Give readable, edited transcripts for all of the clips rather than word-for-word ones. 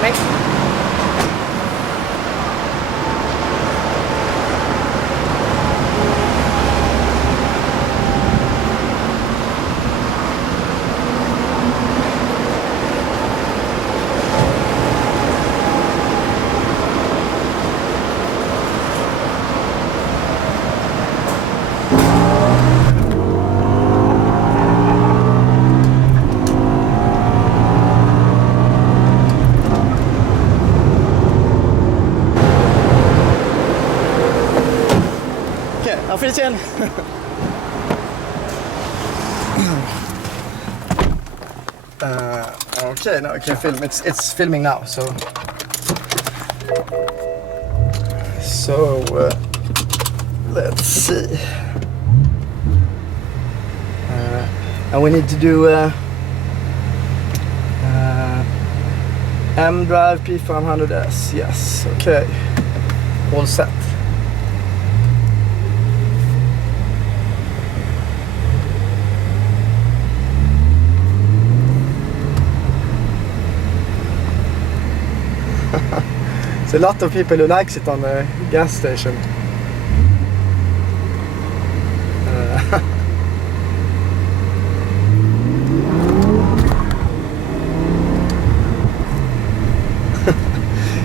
filming. Auf Wiedersehen. Okay, now I can film. It's filming now, so let's see. And we need to do M drive P500S. Yes, okay, all set. There's a lot of people who likes it on the gas station.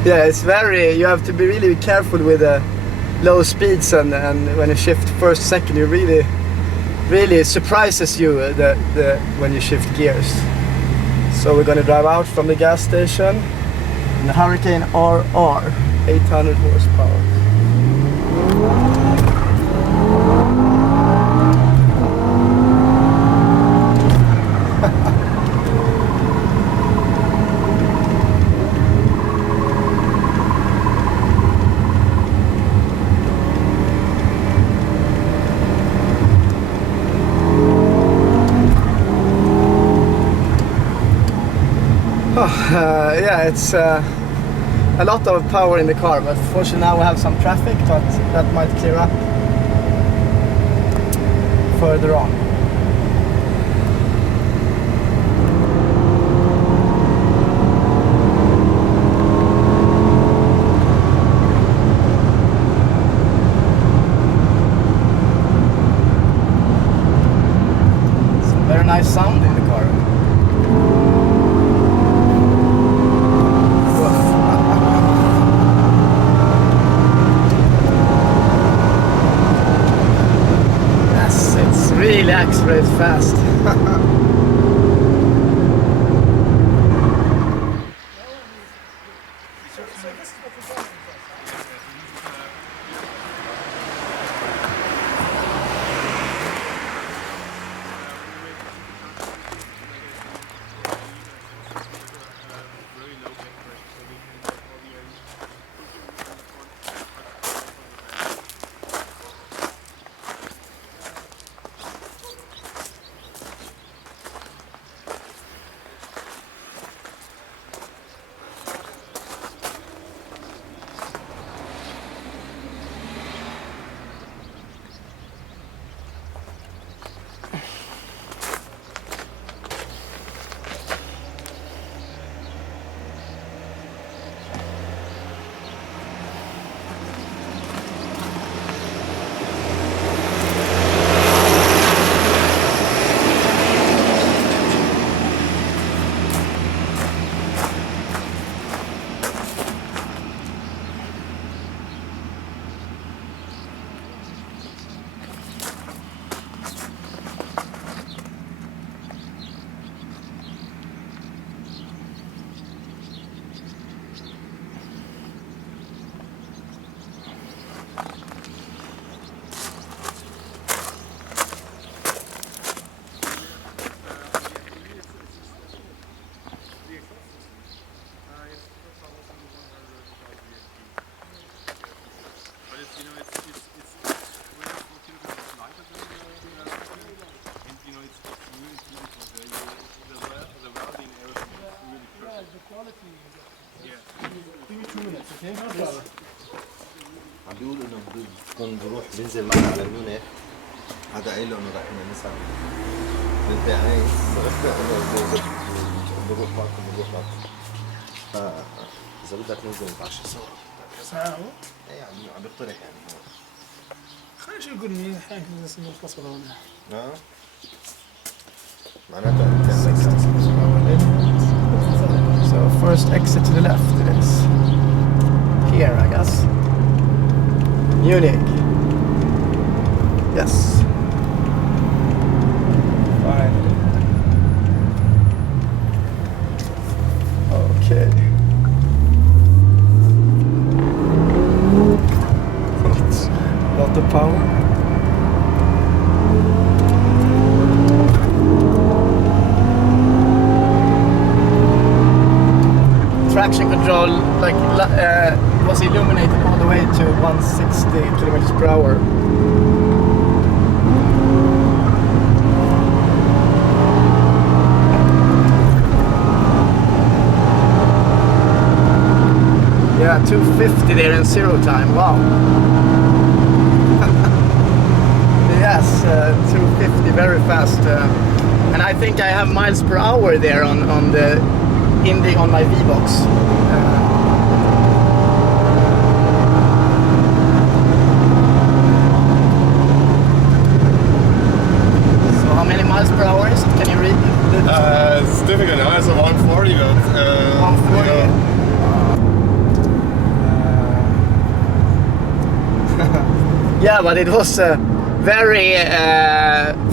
Yeah, it's very, you have to be really careful with the low speeds, and when you shift first, second, you really surprises you when you shift gears. So we're gonna drive out from the gas station. The Hurricane RR, 800 horsepower. Yeah, it's a lot of power in the car, but fortunately now we have some traffic, but that might clear up further on. It's a very nice sound in the car. Really accelerates fast. عم بيقولوا انه بدكم نروح بنزل معنا على ميونخ. هذا قايل له انه رايحين نسال بالبيعين، صرفت انه بنروح معكم. إذا بدك ننزل نتعشى سوا. إيه يعني عم بقترح يعني هو. خلينا نشوف يقول لي حاجة بس إنه فصل ولا. معناتها So first exit to the left it is. Here I guess. Munich. Yes. Finally. Okay. Lot of power. Traction control was illuminated all the way to 160 kilometers per hour. Yeah, 250 there in 0 time. Wow. Yes, 250 very fast. And I think I have miles per hour there on my V-box. So how many miles per hour is it? Can you read? It's difficult. Now it's 140, but 140. you know. Yeah, but it was very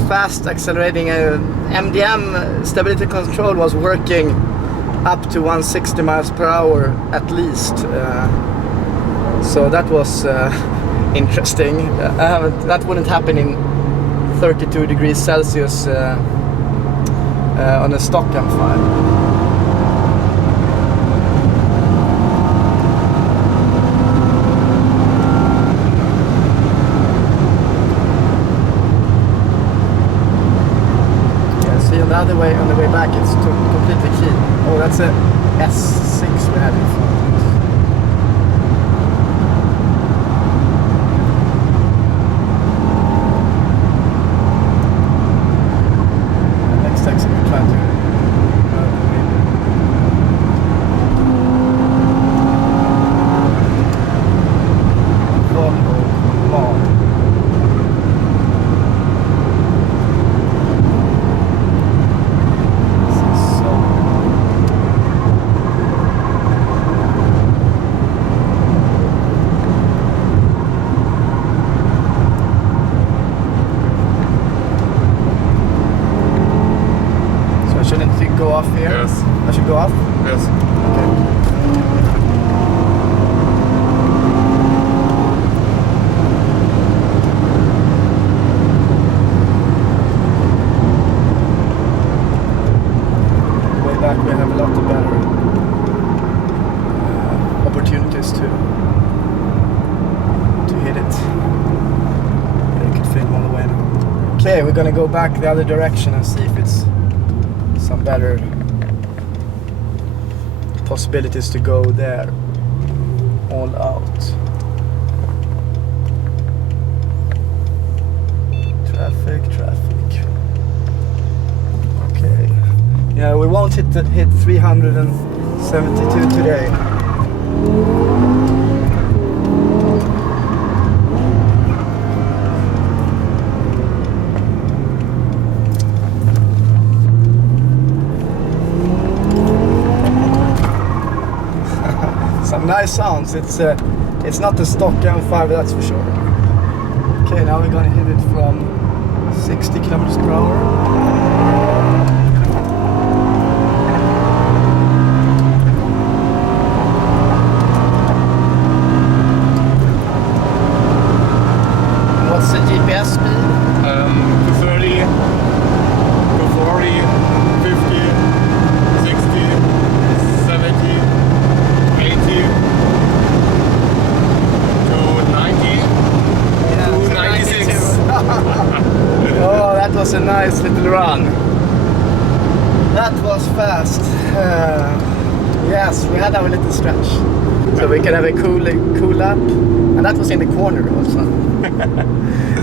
fast accelerating. MDM stability control was working up to 160 miles per hour at least. So that was interesting. That wouldn't happen in 32 degrees Celsius on a stock M5. The other way, on the way back, it's completely clean. Oh, that's a S6 we had in front. Next exit, we're trying to go off here? Yes. I should go off? Yes. Okay. Way back we have a lot of better opportunities to hit it. Yeah, you could film all the way now. Okay, we're gonna go back the other direction and see if it's some better possibilities to go there all out. Traffic. Okay. Yeah, we won't hit 372 today. Some nice sounds. It's not the stock M5, that's for sure. Okay, now we're gonna hit it from 60 kilometers per hour. What's the GPS speed? 30, 40, 50, 60, 70, 80, to 90, Yeah, to 96. Oh, that was a nice little run. That was fast. Yes, we had our little stretch. So we can have a cool lap. And that was in the corner also.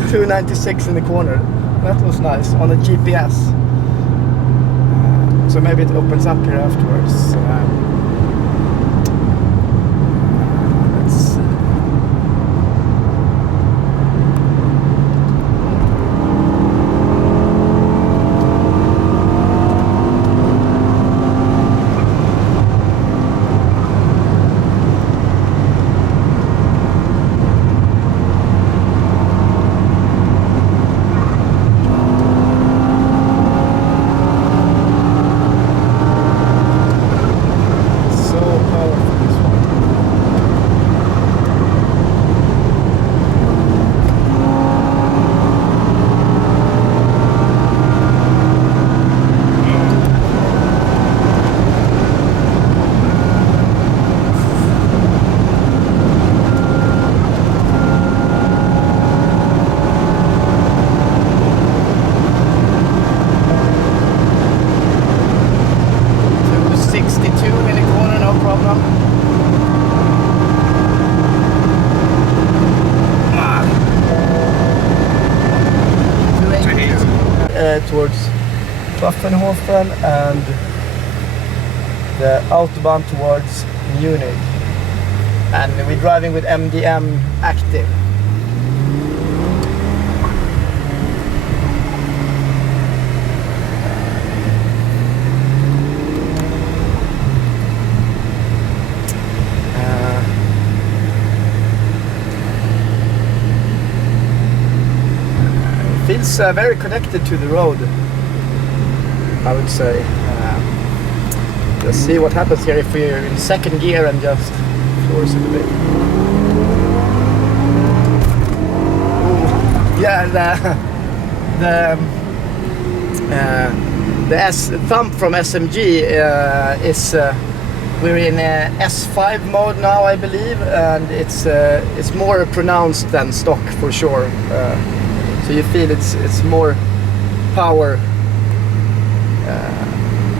296 in the corner. That was nice on the GPS. So maybe it opens up here afterwards. Pfaffenhofen and the Autobahn towards Munich. And we're driving with MDM Active. Feels very connected to the road, I would say. Let's see what happens here if we're in second gear and just force it a bit. Ooh. Yeah, the thump from SMG is we're in S5 mode now, I believe, and it's more pronounced than stock for sure. So you feel it's more power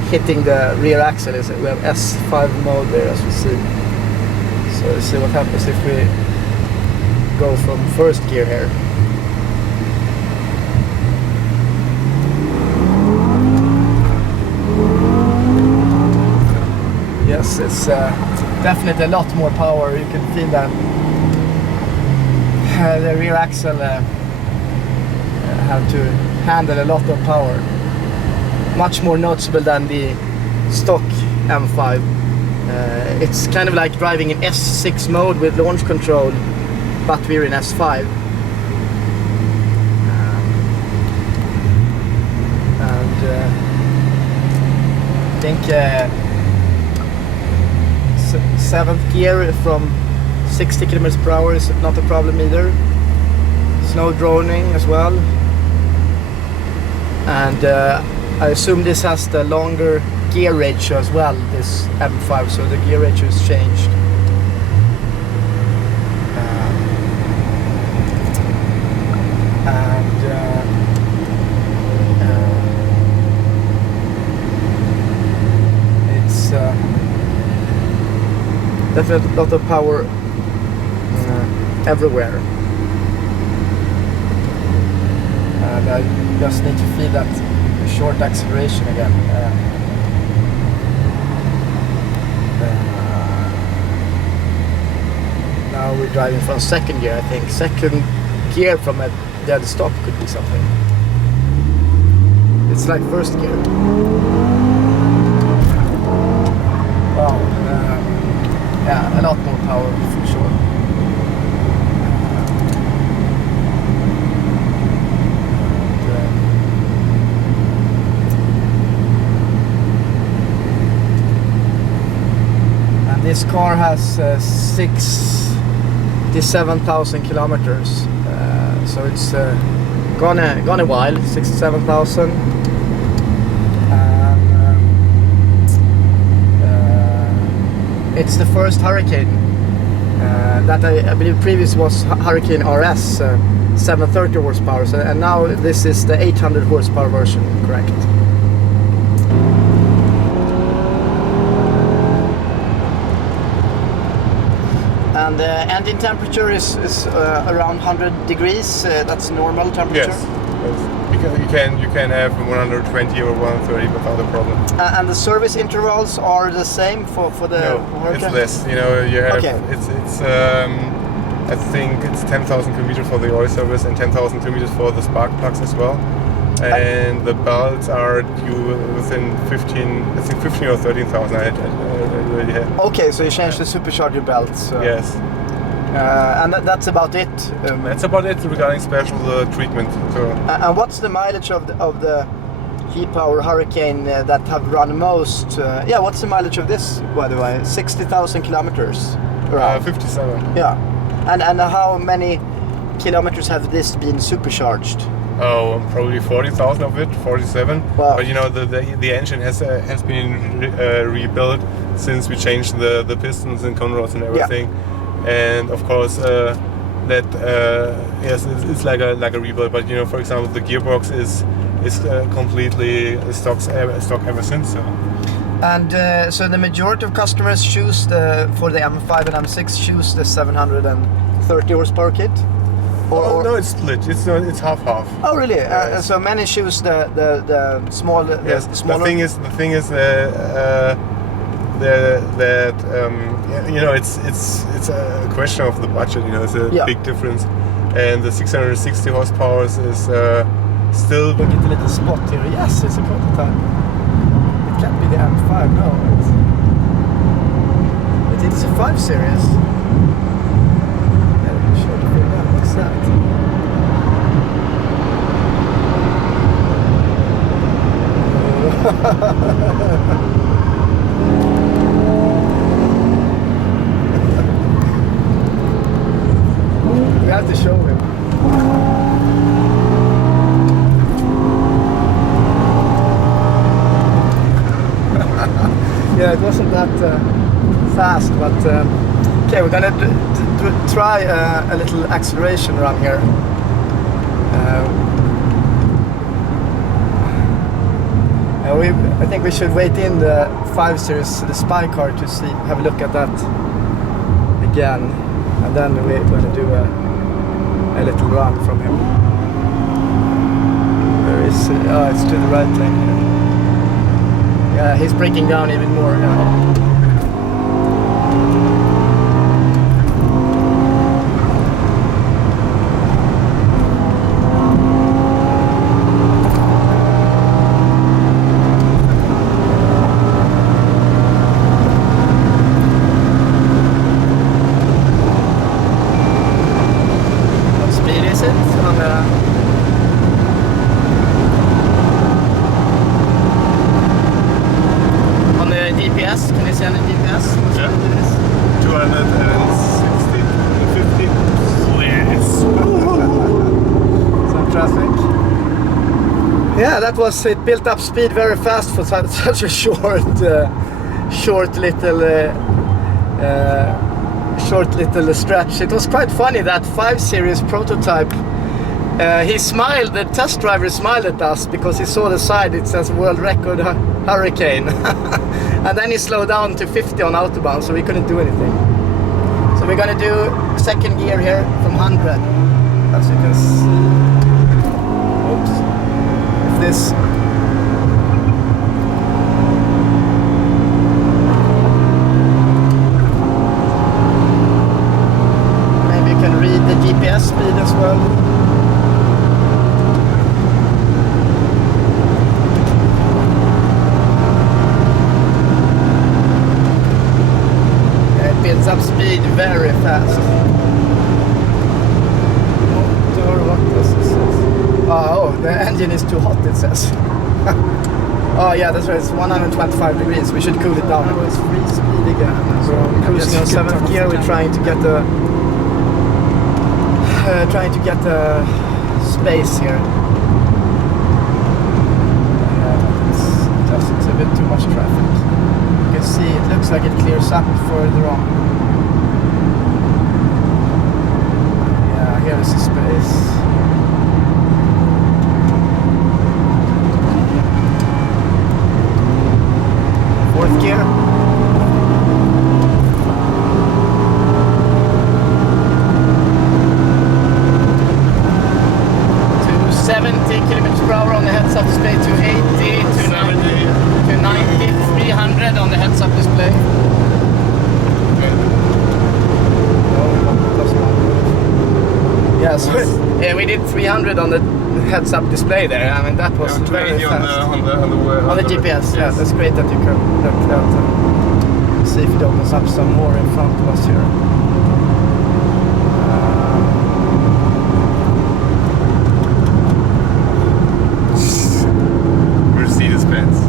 hitting the rear axle. We have S5 mode there, as we see. So let's see what happens if we go from first gear here. Yes, it's definitely a lot more power. You can feel that the rear axle have to handle a lot of power. Much more noticeable than the stock M5. It's kind of like driving in S6 mode with launch control, but we're in S5. I think 7th gear from 60 km per hour is not a problem either. Snow droning as well. And I assume this has the longer gear ratio as well, this M5, so the gear ratio is changed. It's definitely a lot of power everywhere. And I just need to feel that short acceleration again. Now we're driving from second gear, I think. Second gear from a dead stop could be something. It's like first gear. Wow. Yeah, a lot more power for sure. This car has 67,000 kilometers, so it's gone a while, 67,000. It's the first Hurricane that I believe previous was Hurricane RS, 730 horsepower, so, and now this is the 800 horsepower version, correct? And the engine temperature is around 100 degrees. That's normal temperature. Yes. Because you can have 120 or 130 without a problem. And the service intervals are the same for the. No, Hurricane? it's less. You know, you have Okay. it's I think it's 10,000 kilometers for the oil service and 10,000 kilometers for the spark plugs as well. And the belts are due within 15 or 13,000. I really had. Okay, so you changed the supercharger belts. Yes. And that's about it. That's about it regarding special treatment. So. And what's the mileage of the E-Power Hurricane that have run most? Yeah, what's the mileage of this, by the way? 60,000 kilometers. 57. Yeah. And how many kilometers have this been supercharged? Oh, probably 40,000 of it, 47. Wow. But you know, the engine has been rebuilt since we changed the pistons and conrods and everything. Yeah. And of course, yes, it's like a rebuild. But you know, for example, the gearbox is completely stock ever since. So. And so the majority of customers choose for the M5 and M6 choose the 730 horsepower kit. Or no, it's split. It's half. Oh, really? Yes. So many choose the small, Yes. the smaller. The thing is that you know, it's a question of the budget. You know, it's a big difference, and the 660 horsepower is still. Look at the little spot here. Yes, it's a prototype. It can't be the M5, no. It's a 5 Series. Yeah, sure to feel that. What's that? We have to show him. Yeah, it wasn't that fast, but okay, we're gonna try a little acceleration run here. I think we should wait in the 5 Series, the Spy car, to have a look at that again, and then we're gonna do a little run from him. Where is it? Oh, it's to the right lane here. Yeah, he's breaking down even more now. What speed is it on the... GPS, can you see on the GPS? Yeah. 260, 50. Yes. Some traffic. Yeah, that was it. Built up speed very fast for such a short little stretch. It was quite funny, that 5 Series prototype. He smiled. The test driver smiled at us because he saw the side. It says world record hurricane. And then he slowed down to 50 on Autobahn, so we couldn't do anything. So we're gonna do second gear here from 100, as you can see. Oops. If this... Maybe you can read the GPS speed as well. Builds up speed very fast. What does this say? Oh, the engine is too hot, it says. Oh yeah, that's right, it's 125 degrees. We should cool it down. Oh, it's free speed again. So cruising on 7th gear, we're trying to get the space here. It's a bit too much traffic. You can see it looks like it clears up further on. Yeah, here is the space. Fourth gear. 270 kilometers per hour on the heads-up display, 280, 290, 290, 300 on the heads-up display. Yeah, so yeah, we did 300 on the heads-up display there. I mean, that was very fast. On the GPS, yeah, that's great that you can look at that. See if it opens up some more in front of us here. Mercedes-Benz.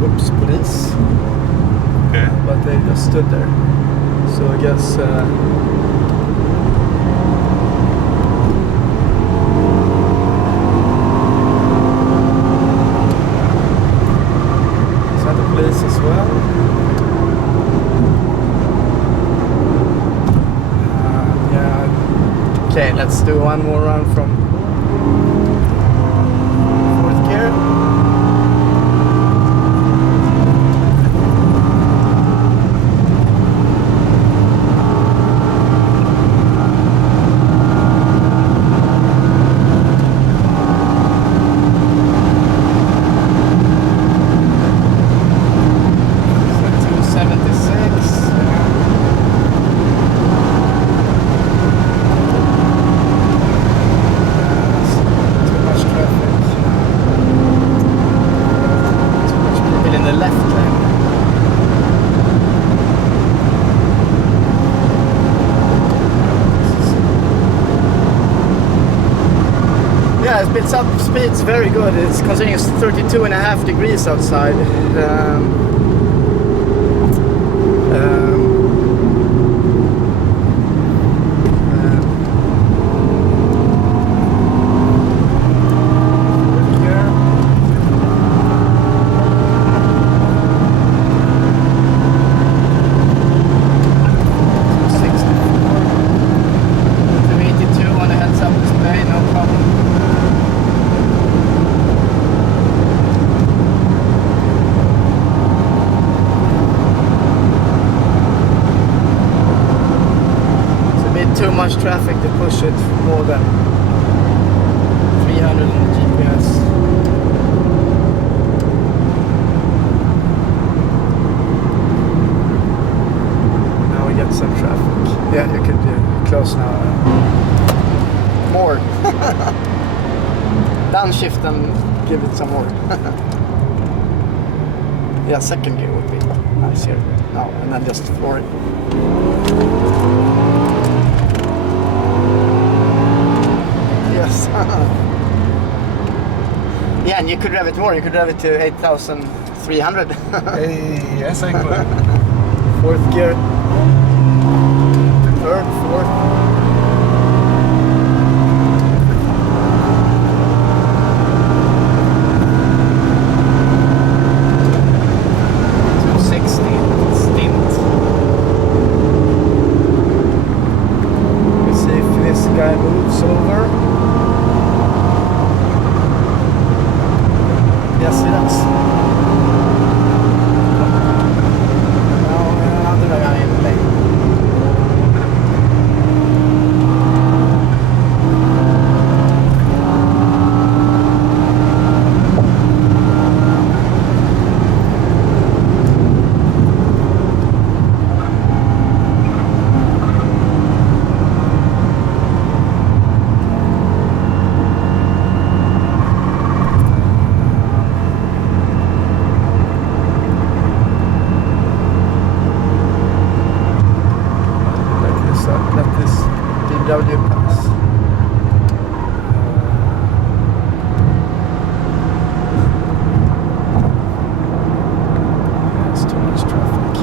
Whoops, police. Okay. But they just stood there. So I guess is that the police as well? Yeah. Okay, let's do one more run from 4th gear. Yeah, it builds up speeds very good. It's considering it's 32.5 degrees outside. Too much traffic to push it more than 300 on the GPS. Now we get some traffic. Yeah, you could be close now. More. Downshift and give it some more. Yeah, second gear would be nice here. Now and then just floor it. Yes. Yeah, and you could rev it more. You could rev it to 8,300. Yes, I could. Fourth gear. Third, fourth. Guy moves over. Yes, he does. Now another guy in play. Let this BMW pass. There's too much traffic.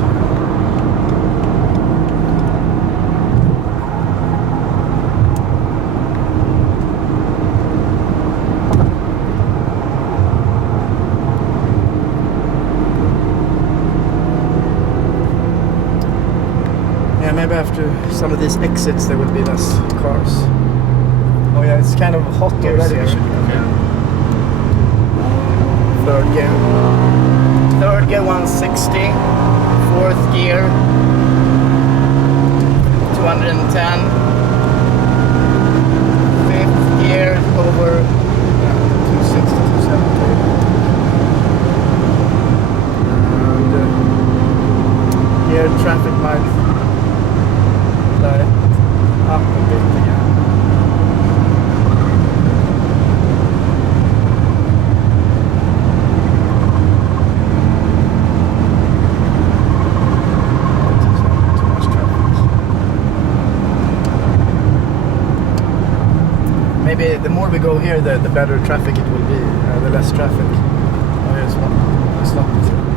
Yeah, maybe after some of these exits there will be less cars. Oh yeah, it's kind of hot already. Okay. Third gear. Third gear 160. Fourth gear 210. Fifth gear over 260, 270. And here traffic might up a bit again. Too much traffic. Maybe the more we go here, the better traffic it will be. The less traffic. Oh, here's one. It's not.